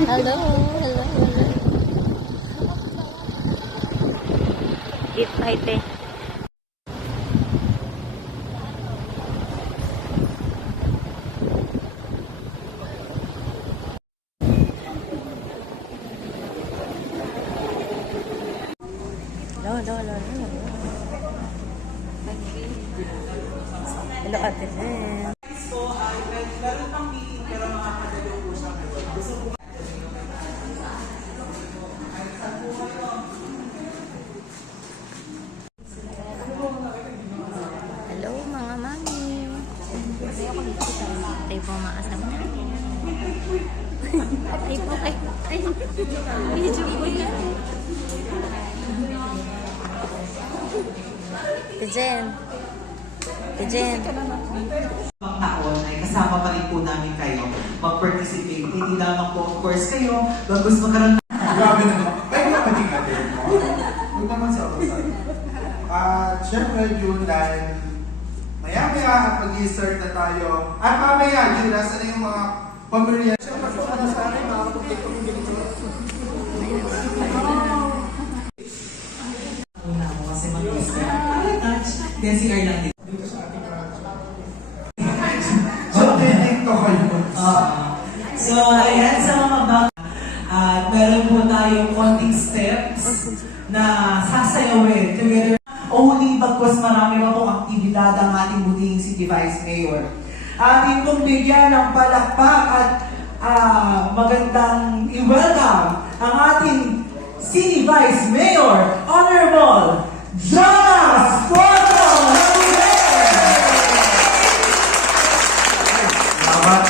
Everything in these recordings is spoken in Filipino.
Hello, hello, hello. Eat Haite. Hello, hello, hello. Hello, Ate Jen. Hello, mga mami. Tayo po mga kasama namin. Tayo po kayo. Ay, medyo po yan. Jen. Jen. Taon ay kasama pa rin po namin kayo mag-participate. Hindi lamang po, of course, kayo bagus magkaroon ng... Grabe naman. Ay, maging natin mo. Huwag naman sa usasan. At syempre, June 9, maya-maya at mag-i-start na tayo. At mamaya, June, nasa na yung mga pamilya. Siyempre, po, sana yung mga kapag-take kong dito. Una mo kasi mag-i-start. Then si Erlang din. Dito sa ating so, dito kayo. So, ayan sa mga bang... At meron po tayong konting steps na sasayawin together. Only bagkos marami pa pong aktibidad ang ating buting City Vice Mayor. Atin pong bigyan ng palakpak at magandang i-welcome ang ating City Vice Mayor, Honorable Jonas Porto! Salamat.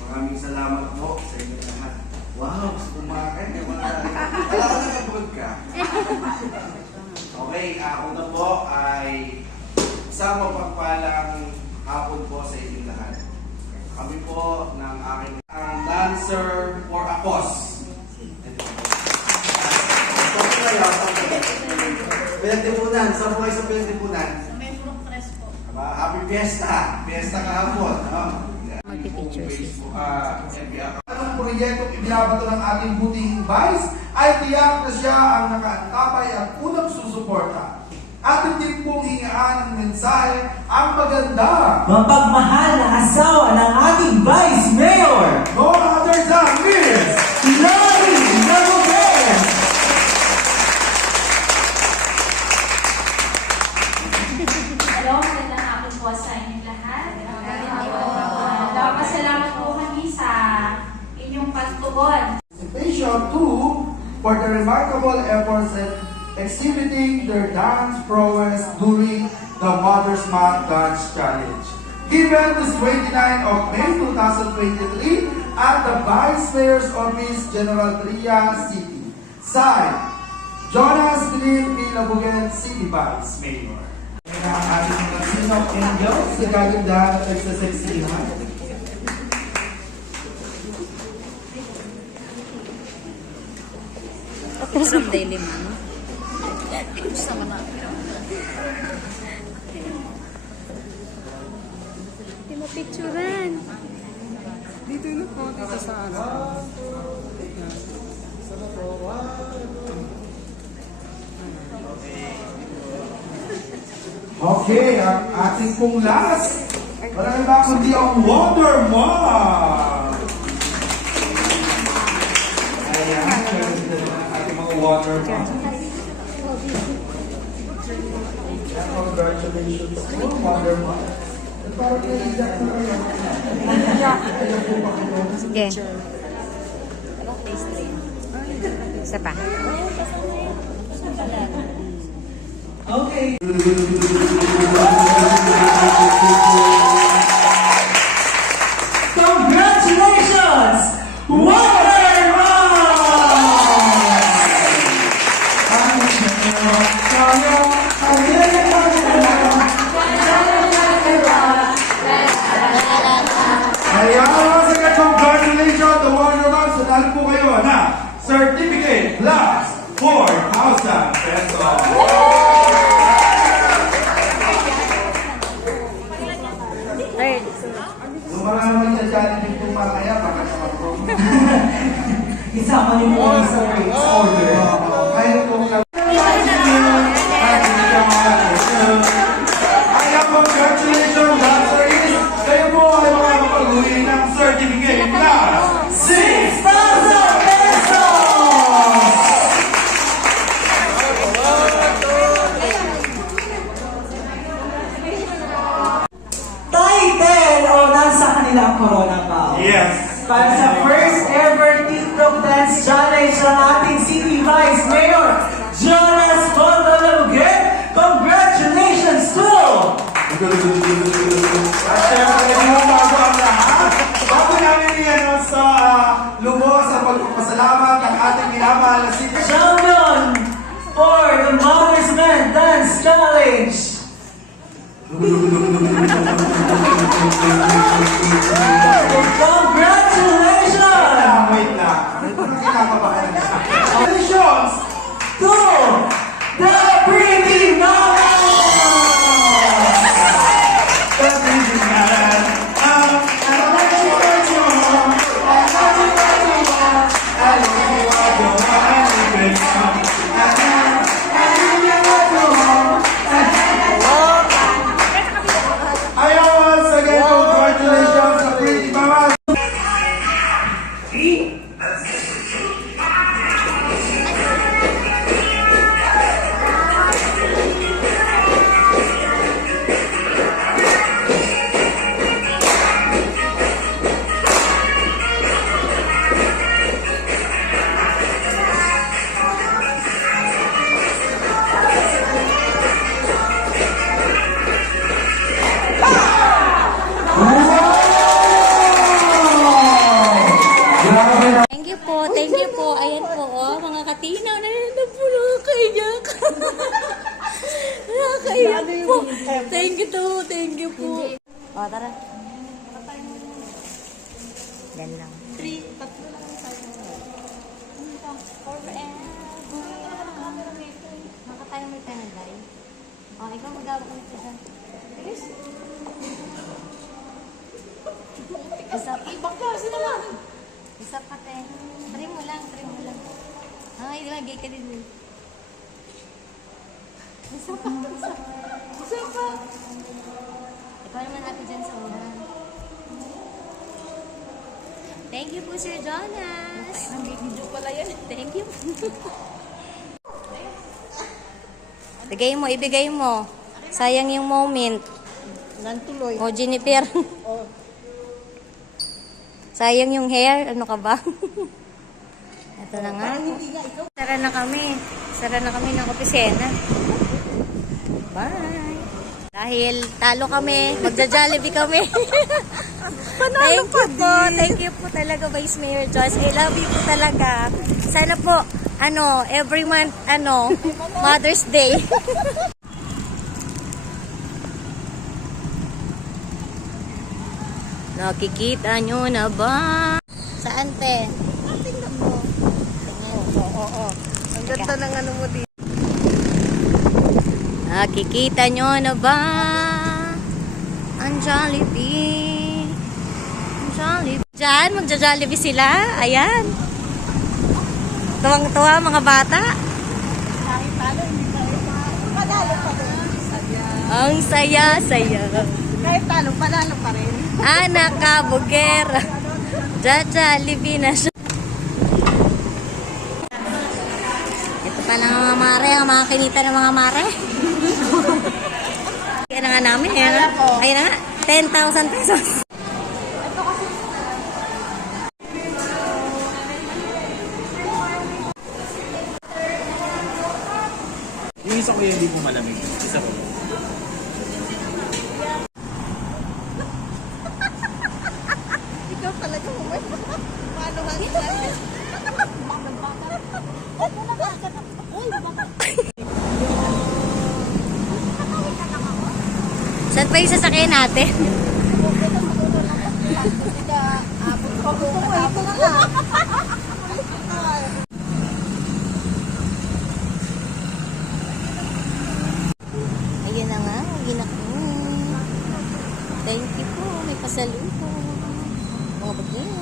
Maraming salamat po sa inyo lahat. Wow, gusto kumakain. Alam ko na kapag ka. Okay, una po ay isang mapagpalang hapon po sa inyong lahat. Kami po ng aking dancer for a cause. Pinagtipunan. Saan po kayo sa pinagtipunan? Sa Metro Press po. Happy Fiesta! Fiesta kahapon. Magpipictures. Anong proyektong ibinabato ng ating buting vice ay tiyak na siya ang nakaantapay at unang susuporta. Atin din pong hingaan ng mensahe ang maganda. Mapagmahal na asawa ng ating Vice Mayor, No other than Miss Lori Nagogues! Hello, magandang hapon po sa inyong lahat. Pasalamat po kami sa inyong pagtugon. Participation too for the remarkable efforts in exhibiting their dance prowess during the Mother's Month Dance Challenge. Given this 29 of May 2023 at the Vice Mayor's Office, General Trias City. Signed, Jonas Philip P. Labugen, City Vice Mayor. Ang ating mga sinok angel, si kagandahan at nagsaseksihan. From Daily Man. Sama na. Hindi mo picturean. Dito na po, dito sa ano. Okay, ang ating pong last. Walang iba kundi ang Wonder Mom. Ayan, ang ating mga Wonder Mom. Congratulations po, Wonder Mom. Parang naiiyak na kayo. Ayaw po ba kayo? Sige. Isa pa. Okay. Congratulations! Wonder Ayan, once again, congratulations to Wonder Mom. Sanalo po kayo na certificate plus 4,000 pesos. Third. Kung marami nagja-challenge po mamaya, baka naman po. Isama niyo po kami sa race order. Kahit kung Kaya congratulations, Dancer Is! Kayo po ay makakapag-uwi ng certificate na 6,000 pesos! Title o nasa kanila ang Corona Bow. Yes! Para sa first ever TikTok Dance Challenge ng ating City Vice Mayor, Jonas Bondalalugen. Congratulations to! At syempre, hindi mo bago ang lahat. Bago namin i-ano sa lubos sa pagpapasalamat ang ating minamahal na City Champion for the Mother's Man Dance Challenge. Congratulations! Wait lang. Kinakabahan na. Congratulations! To the Pretty Mama! Ayaw, once again, congratulations sa Pretty Mama! Thank you po, thank you po. Ayan po, oh, mga katinaw na po, nakakaiyak. Nakakaiyak po. Thank you to, thank you po. O, tara. Yan lang. 3, tatlo lang tayo. Forever. Makatayo may kanalay. O, ikaw mag-awak ng isa. Yes. Isa pa. Ibang klase naman. Isa pa, te. Try mo lang, try mo lang. Ay, lagay ka din. Isa pa, isa pa. Isa pa. Ikaw naman ate dyan sa ulan. Thank you po, Sir Jonas. Ang video pala yan. Thank you. Bigay mo, ibigay mo. Sayang yung moment. Nantuloy. O, Jennifer. Sayang yung hair. Ano ka ba? Ito na nga. Sara na kami. Sara na kami ng opisina. Bye. Dahil talo kami, magja-Jollibee kami. Thank you po. Thank you po talaga, Vice Mayor Joyce. I love you po talaga. Sana po, every month, Mother's Day. Nakikita nyo na ba? Saan, te? Tingnan mo. Oo. Ang ganda ng ano mo dito. Nakikita nyo na ba? Ang Jollibee. Ang Jollibee. Diyan, magja-Jollibee sila. Ayan. Tuwang-tuwa mga bata. Kahit talo, hindi tayo panalo pa rin. Ang saya-saya. Kahit talo, panalo pa rin. Anak ka, buger. Jollibee na siya. Ito pa ng mga mare, ang mga kinita ng mga mare. Kaya na nga namin. Ayun na nga, 10,000 pesos. Yung isa ko yung hindi po malamig. Isa ko. Ikaw talaga mo. Paano nga ito? Saan pa yung sasakyan natin? Ito na nga. Ayun na nga, ginak mo. Thank you po, may pasalubong. dito. Mga bagay.